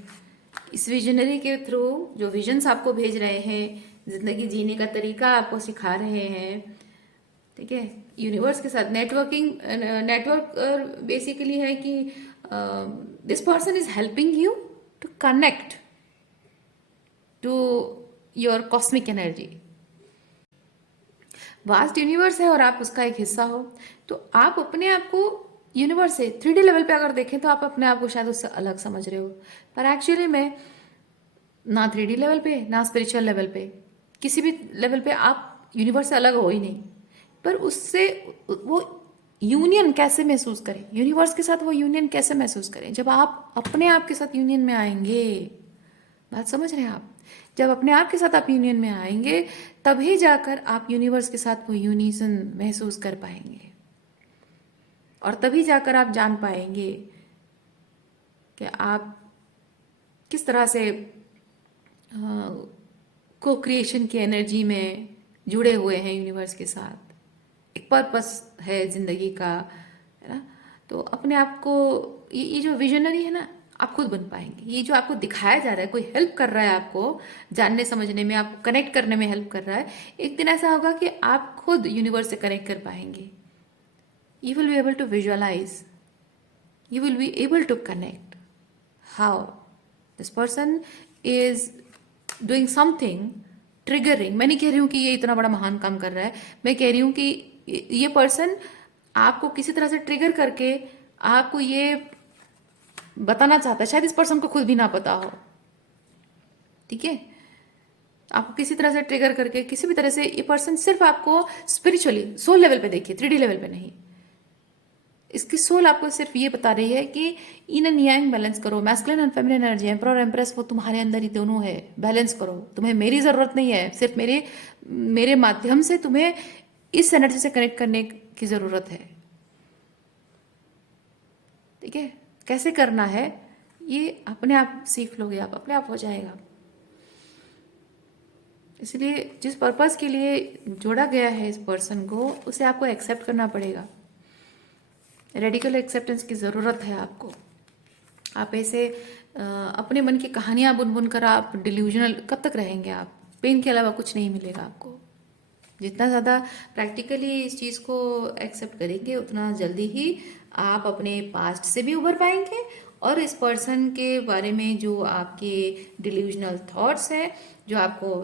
इस विजनरी के थ्रू जो विजन्स आपको भेज रहे हैं, जिंदगी जीने का तरीका आपको सिखा रहे हैं, ठीक है, यूनिवर्स के साथ नेटवर्क बेसिकली है कि this person is helping you to connect to your cosmic energy. Vast universe है और आप उसका एक हिस्सा हो, तो आप अपने आप को यूनिवर्स से 3D लेवल पे अगर देखें तो आप अपने आप को शायद उससे अलग समझ रहे हो, पर एक्चुअली में ना 3D लेवल पे, ना स्पिरिचुअल लेवल पे, किसी भी लेवल पे आप यूनिवर्स से अलग हो ही नहीं। पर उससे वो यूनियन कैसे महसूस करें, यूनिवर्स के साथ वो यूनियन कैसे महसूस करें? जब आप अपने आप के साथ यूनियन में आएंगे, बात समझ रहे हैं आप? जब अपने आप के साथ आप यूनियन में आएंगे, तभी जाकर आप यूनिवर्स के साथ वो यूनिसन महसूस कर पाएंगे, और तभी जाकर आप जान पाएंगे कि आप किस तरह से को क्रिएशन की एनर्जी में जुड़े हुए हैं यूनिवर्स के साथ। एक पर्पस है जिंदगी का, है ना। तो अपने आप को ये जो विजनरी है ना, आप खुद बन पाएंगे। ये जो आपको दिखाया जा रहा है, कोई हेल्प कर रहा है आपको जानने समझने में, आपको कनेक्ट करने में हेल्प कर रहा है, एक दिन ऐसा होगा कि आप खुद यूनिवर्स से कनेक्ट कर पाएंगे। You will be able to visualize, you will be able to connect how this person is doing something triggering। मैं नहीं कह रही हूँ कि ये इतना बड़ा महान काम कर रहा है, मैं कह रही हूँ कि ये पर्सन आपको किसी तरह से ट्रिगर करके आपको ये बताना चाहता है, शायद इस पर्सन को खुद भी ना पता हो, ठीक है। आपको किसी तरह से ट्रिगर करके किसी भी तरह से ये पर्सन सिर्फ आपको स्पिरिचुअली सोल लेवल पे देखिए, 3D लेवल पे नहीं। इसकी सोल आपको सिर्फ ये बता रही है कि इन एंड यांग बैलेंस करो, masculine and feminine energy, emperor empress वो तुम्हारे अंदर ही दोनों है, बैलेंस करो। तुम्हें मेरी जरूरत नहीं है, सिर्फ मेरे माध्यम से तुम्हें इस एनर्जी से कनेक्ट करने की जरूरत है, ठीक है। कैसे करना है ये अपने आप सीख लोगे, आप अपने आप हो जाएगा। इसलिए जिस पर्पस के लिए जोड़ा गया है इस पर्सन को, उसे आपको एक्सेप्ट करना पड़ेगा। रेडिकल एक्सेप्टेंस की ज़रूरत है आपको। आप ऐसे अपने मन की कहानियां बुन बुन कर आप डिल्यूजनल कब तक रहेंगे? आप पेन के अलावा कुछ नहीं मिलेगा आपको। जितना ज़्यादा प्रैक्टिकली इस चीज़ को एक्सेप्ट करेंगे, उतना जल्दी ही आप अपने पास्ट से भी उभर पाएंगे, और इस पर्सन के बारे में जो आपके डिल्यूजनल थॉट्स हैं, जो आपको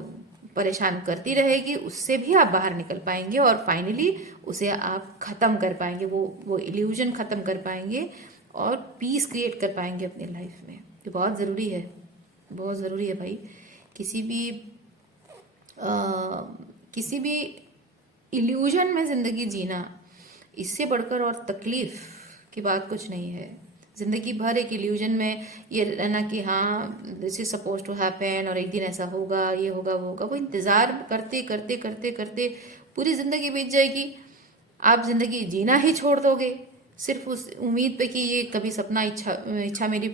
परेशान करती रहेगी, उससे भी आप बाहर निकल पाएंगे, और फाइनली उसे आप खत्म कर पाएंगे, वो इल्यूजन खत्म कर पाएंगे, और पीस क्रिएट कर पाएंगे अपनी लाइफ में। ये बहुत ज़रूरी है, बहुत ज़रूरी है भाई। किसी भी इल्यूजन में ज़िंदगी जीना, इससे बढ़कर और तकलीफ की बात कुछ नहीं है। जिंदगी भर एक इल्यूजन में ये रहना कि हाँ this is suppose to happen, और एक दिन ऐसा होगा, ये होगा, वो होगा, वो इंतज़ार करते करते करते करते पूरी ज़िंदगी बीत जाएगी। आप ज़िंदगी जीना ही छोड़ दोगे सिर्फ उस उम्मीद पे कि ये कभी सपना मेरी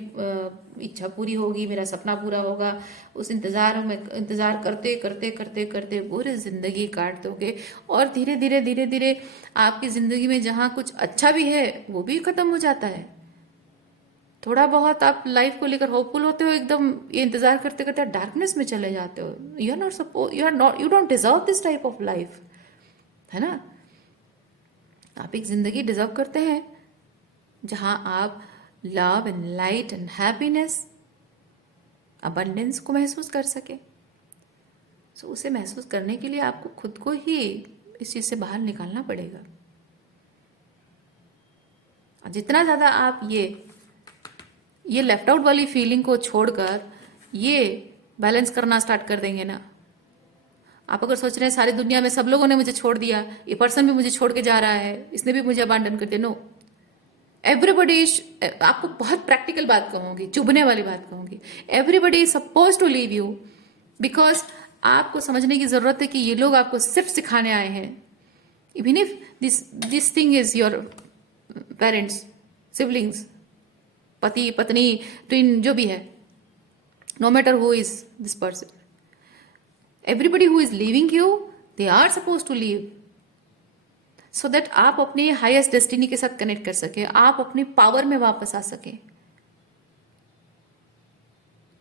इच्छा पूरी होगी, मेरा सपना पूरा होगा। उस इंतज़ार करते करते करते करते पूरी ज़िंदगी काट दोगे, और धीरे धीरे धीरे धीरे आपकी ज़िंदगी में जहाँ कुछ अच्छा भी है वो भी ख़त्म हो जाता है। थोड़ा बहुत आप लाइफ को लेकर होपफुल होते हो, एकदम ये इंतजार करते करते डार्कनेस में चले जाते हो। You don't deserve this type of life, है ना। आप एक जिंदगी डिजर्व करते हैं जहां आप love and light and happiness, abundance को महसूस कर सके। सो उसे महसूस करने के लिए आपको खुद को ही इस चीज से बाहर निकालना पड़ेगा। जितना ज्यादा आप ये लेफ्ट आउट वाली फीलिंग को छोड़कर ये बैलेंस करना स्टार्ट कर देंगे ना। आप अगर सोच रहे हैं सारी दुनिया में सब लोगों ने मुझे छोड़ दिया, ये पर्सन भी मुझे छोड़ के जा रहा है, इसने भी मुझे अबांडन कर दिया, नो, एवरीबडी इज, आपको बहुत प्रैक्टिकल बात कहूंगी, चुभने वाली बात कहूंगी, everybody is suppose to leave you, because आपको समझने की जरूरत है कि ये लोग आपको सिर्फ सिखाने आए हैं। Even if this thing is your parents, siblings, पति पत्नी, ट्विन, जो भी है, no matter who is this person, everybody who is leaving you, they are suppose to leave, so that आप अपने हाईएस्ट डेस्टिनी के साथ कनेक्ट कर सके, आप अपनी पावर में वापस आ सके।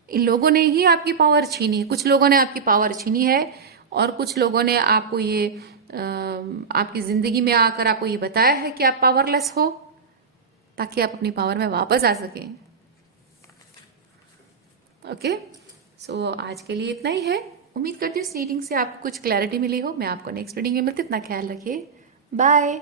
इन लोगों ने ही आपकी पावर छीनी, कुछ लोगों ने आपकी पावर छीनी है, और कुछ लोगों ने आपको ये आपकी जिंदगी में आकर आपको ये बताया है कि आप पावरलेस हो, ताकि आप अपनी पावर में वापस आ सकें। ओके, सो आज के लिए इतना ही है। उम्मीद करती हूँ इस रीडिंग से आपको कुछ क्लैरिटी मिली हो। मैं आपको नेक्स्ट रीडिंग में मिलती हूँ। इतना ख्याल रखिए, बाय।